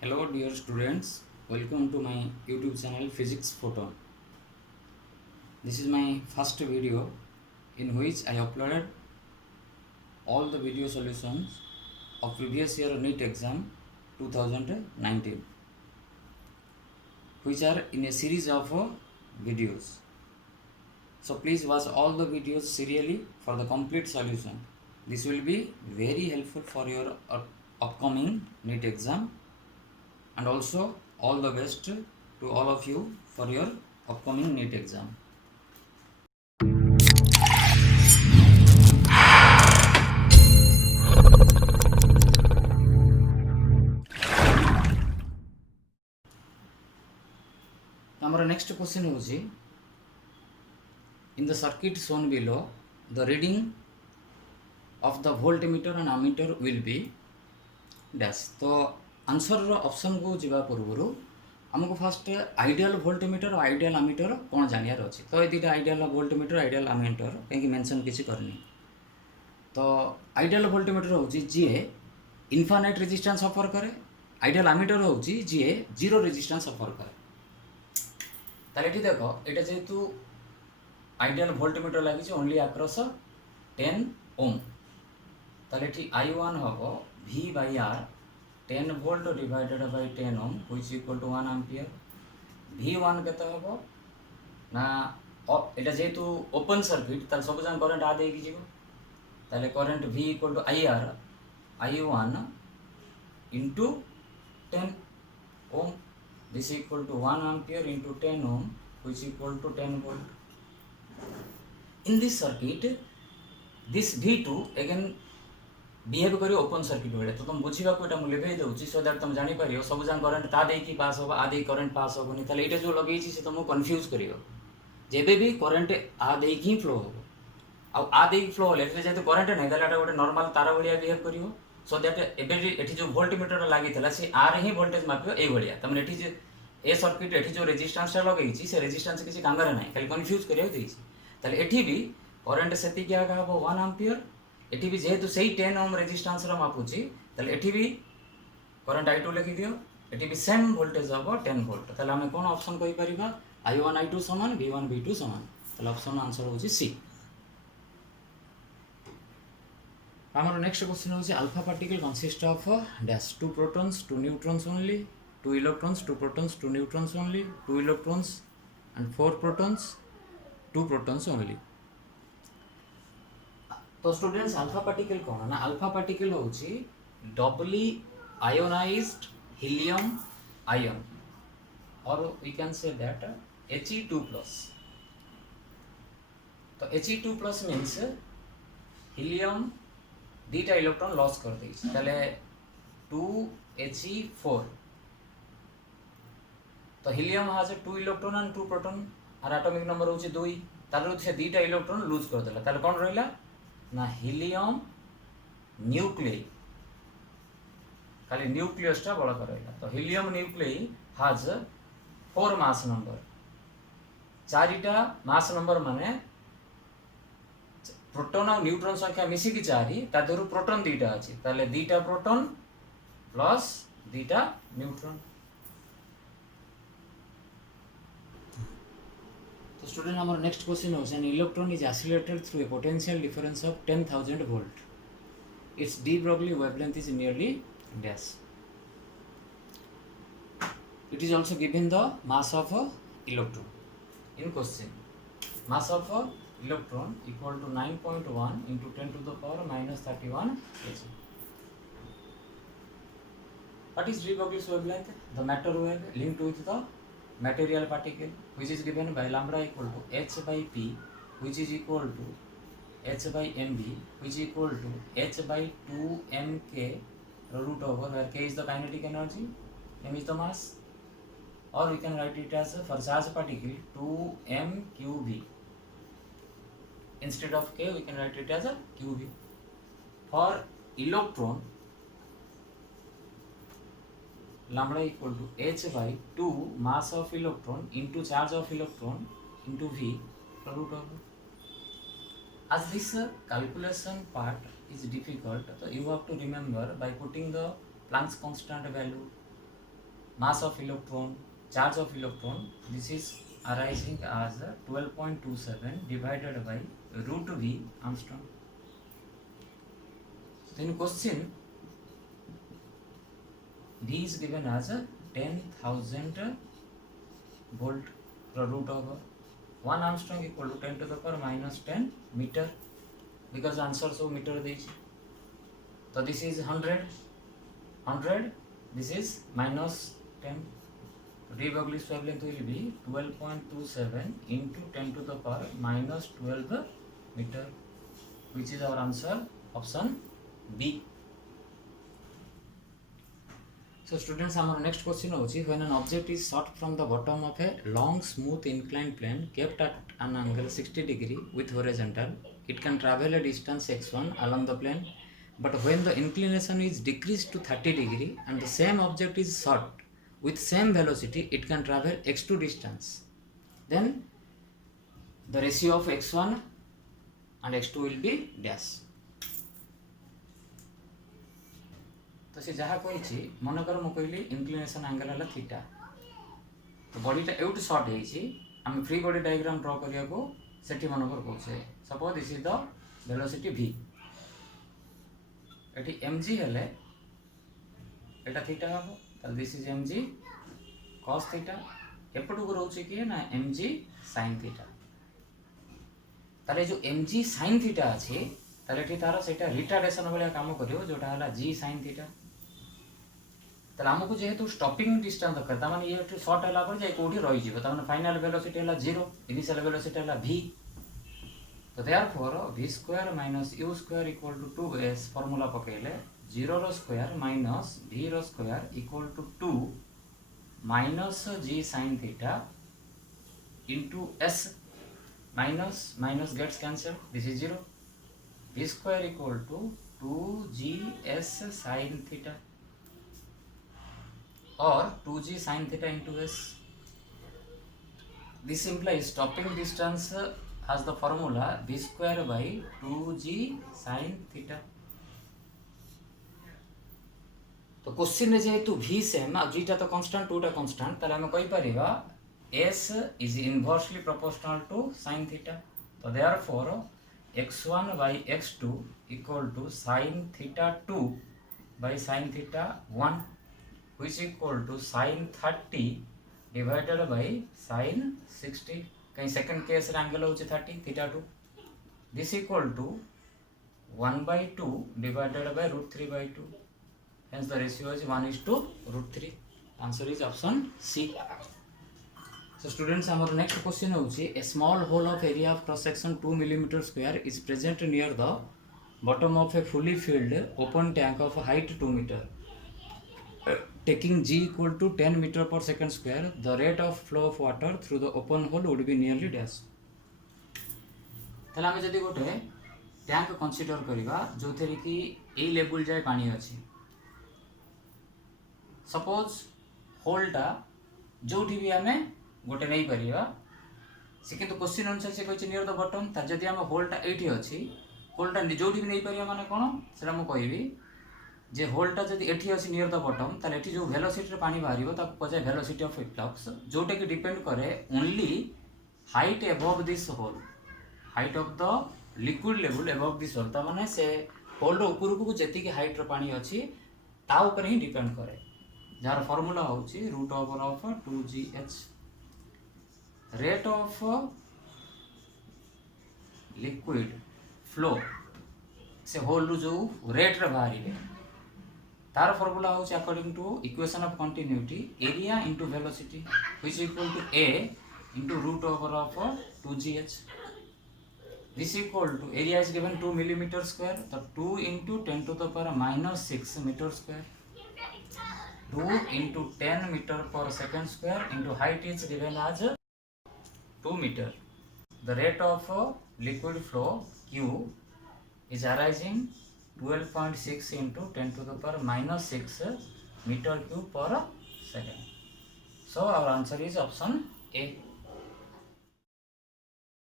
Hello dear students, welcome to my YouTube channel Physics Photon. This is my first video in which I uploaded all the video solutions of previous year NEET exam 2019, which are in a series of videos. So please watch all the videos serially for the complete solution. This will be very helpful for your upcoming NEET exam, and also all the best to all of you for your upcoming NEET exam. Our next question is, in the circuit shown below, the reading of the voltmeter and ammeter will be dash. तो answer option को जीवा पूर्व आमको fast ideal voltmeter और ideal ammeter कौन जानियार अच्छे। तो ये दुटा आइडियल वोल्टमीटर आइडियल आमीटर कहीं मेंशन किसी करनी। तो आइडियल वोल्टमीटर हूँ जी इनफाइनाइट रेजिस्टेंस ऑफर करे, आइडियल आमीटर हूँ जी जीरो रेजिस्टेंस ऑफर करे। ताले ये देखो ये जेहेतु आइडियल वोल्टमीटर लगी ओनली अक्रॉस 10 ओम, ताले I1 हम V by R 10 volt divided by 10 ohm which equal to 1 ampere. V1 केते हबो ना एटा जेहेतु ओपन सर्किट तार सब जन करंट आ देकी जीवो, ताले current V equal to IR I1 into 10 ohm, this equal to 1 ampere into 10 ohm which equal to 10 volt. In this circuit this V2 again behave करी ओपन सर्किट बेले। तो तुम बुझा को लिभे दूसरी सो दैट तुम जापर सब जान करंट ता देकी पास हम आदि करंट पास हेनी, ताले ये जो लगे से तुमको कन्फ्यूज कर जेबे भी करंट आ देकी फ्लो हम आ देकी फ्लो हेल्ले जेहतु करंट नहीं ताले गोटे नॉर्मल तार भाया बिहेव कर सो दैट एबे जो वोल्टमीटर लगी सी आर ही वोल्टेज मापियो ये भाया। तमें ये ए सर्किट ये जो रेजिस्टेंसटा लगे से रेजिस्टेंस किसी काम ना खाली कन्फ्यूज कर भी करंट से हम 1 एम्पियर। एटी भी जेहेतु से 10 ओम रेजिस्टेंस मापुची ताले एटी भी करंट I2 लिखि दियो, एटी भी सेम वोल्टेज हम 10 वोल्ट। ताले आमे कोन ऑप्शन कहि परिबा I1 I2 समान V1 V2 समान। ताले ऑप्शन आंसर होची सी। हमर नेक्स्ट क्वेश्चन होची alpha particle consist of dash 2 protons 2 neutrons only, 2 electrons 2 protons 2 neutrons only, 2 electrons and 4 protons 2 protons only. तो स्टूडेंट्स अल्फा पार्टिकल कौन ना, अल्फा पार्टिकल होची डबली आयोनाइज्ड हीलियम आयन और we can say that He2+। तो He2+ means helium दीटा electron loss कर दी ताले 2He4। तो helium has 2 electron and 2 proton और एटॉमिक नंबर होची 2, ताले से दीटा इलेक्ट्रॉन लूज कर देला। ताले कौन रहिला ना हीलियम न्यूक्लियस, खाली न्यूक्लियसटा बड़ कराइला। तो helium nucleus has 4 mass number, 4टा मास नंबर माने प्रोटॉन और न्यूट्रॉन संख्या मिसी की 4 तादेरु प्रोटॉन दीटा अछि ताले दीटा प्रोटॉन प्लस दीटा न्यूट्रॉन। तो स्टूडेंट हमारा नेक्स्ट क्वेश्चन है an electron is accelerated through a potential difference of 10,000 volt, it's de Broglie wavelength is nearly dash. It is also given the mass of a electron in question. Mass of a electron equal to 9.1 into 10 to the power minus 31 kg. What is de Broglie's wavelength? The matter wave linked with the material particle, which is given by lambda equal to h by p, which is equal to h by mv, which is equal to h by 2mk root over where k is the kinetic energy, m is the mass, or we can write it as for charged particle 2mqv. Instead of k we can write it as a qv. For electron lambda equal to h by 2 mass of electron into charge of electron into v root over. As this calculation part is difficult, so you have to remember by putting the Planck's constant value mass of electron, charge of electron, this is arising as 12.27 divided by root V Armstrong. Then question, V is given as 10,000 volt, root over 1 Armstrong equal to 10 to the power minus 10 meter, because answer so meter ଦେଇଛି. So this is 100, this is minus 10. D Broglie wavelength will be 12.27 into 10 to the power minus 12 meter, which is our answer, option B. So students, our next question is, when an object is shot from the bottom of a long smooth inclined plane kept at an angle 60 degree with horizontal, it can travel a distance x1 along the plane, but when the inclination is decreased to 30 degree and the same object is shot with same velocity, it can travel x2 distance. Then the ratio of x1 and x2 will be dash. तो से जहाँ कही मनकर मु कहली inclination angle है theta, तो बॉडीटा एउट short है, आम फ्री बॉडी डायग्राम ड्रॉ करिया को सेठी मनकर कहछे. Suppose this is the velocity v, एटी mg हेले एटा थीटा हबो, ताल this is mg cos theta, एपटू रहउछि कि ना mg sin थीटा. ताले जो mg sin थीटा अछि ताले एठी तार सेटा रिटार्डेशन वाला काम करियो, जोटा हला g sin थीटा. ताले हमकु जेहेतु स्टॉपिंग डिस्टेंस दरकार, ता माने ये शॉर्ट हला पर जाय कोठी रहि जिवो, ता माने फाइनल वेलोसिटी हला 0, इनिशियल वेलोसिटी हला v. तो therefore v square minus u square equal to 2s formula पकेले 0 रो स्क्वायर माइनस v रो square equal to 2 minus g sin theta into s, minus minus gets cancel, this is 0, v square equal to 2gs sin theta or 2g sin theta into s. This implies stopping distance has the formula v square by 2g sin theta. तो question रे जेहेतु v same आ g टा तो constant 2 टा constant, ताले हम कहि परिबा s is inversely proportional to sin theta. तो therefore x1 by x2 equal to sin theta 2 by sin theta 1, which equal to sin 30 divided by sin 60. कहीं सेकंड केस एंगल होचे 30 theta 2, this equal to 1 by 2 divided by root 3 by 2. Hence the ratio is 1:√3. Answer is option C. So students, our next question होची, a small hole of area of cross section 2 mm square is present near the bottom of a fully filled open tank of height 2 meter. Taking g equal to 10 meter per second square, the rate of flow of water through the open hole would be nearly dash. ताले आमे जदी गोटे tank consider करिवा जोथेरि कि ए level जाय पानी अछि, suppose होलटा जोठी भी आमे गोटे नै परिवा, से किंतु क्वेश्चन अनुसार से कहछि नियर द बॉटम, त जदी आमे होलटा एठी अछि, होलटा जोठी भी नै परिवा माने कोन सेरा मु कहिबी जे होलटा जदि एठी अछि नियर द बॉटम, ताले एठी जो वेलोसिटी रे पानी बाहरिबो ताको पजे वेलोसिटी ऑफ फ्लक्स, जोटा कि डिपेंड करे only height above this hole, height of the liquid level above this hole. ता माने से होल रो ऊपर को जेति कि हाइट रो पानी अछि ता ऊपर ही डिपेंड करे, जार फार्मूला होछि root over of 2gh. Rate of liquid flow से होल रो जो रेट रे बाहरिबे, तार फॉर्मूला होछि according to equation of continuity area into velocity, which equal to a into root over of 2gh. This equal to area is given 2 mm square, तो 2 into 10 to the power minus 6 meter square, 2 into 10 meter per second square into height is given as 2 meter. The rate of liquid flow q is arising 12.6 into 10 to the power minus 6 meter cube per second. So our answer is option A.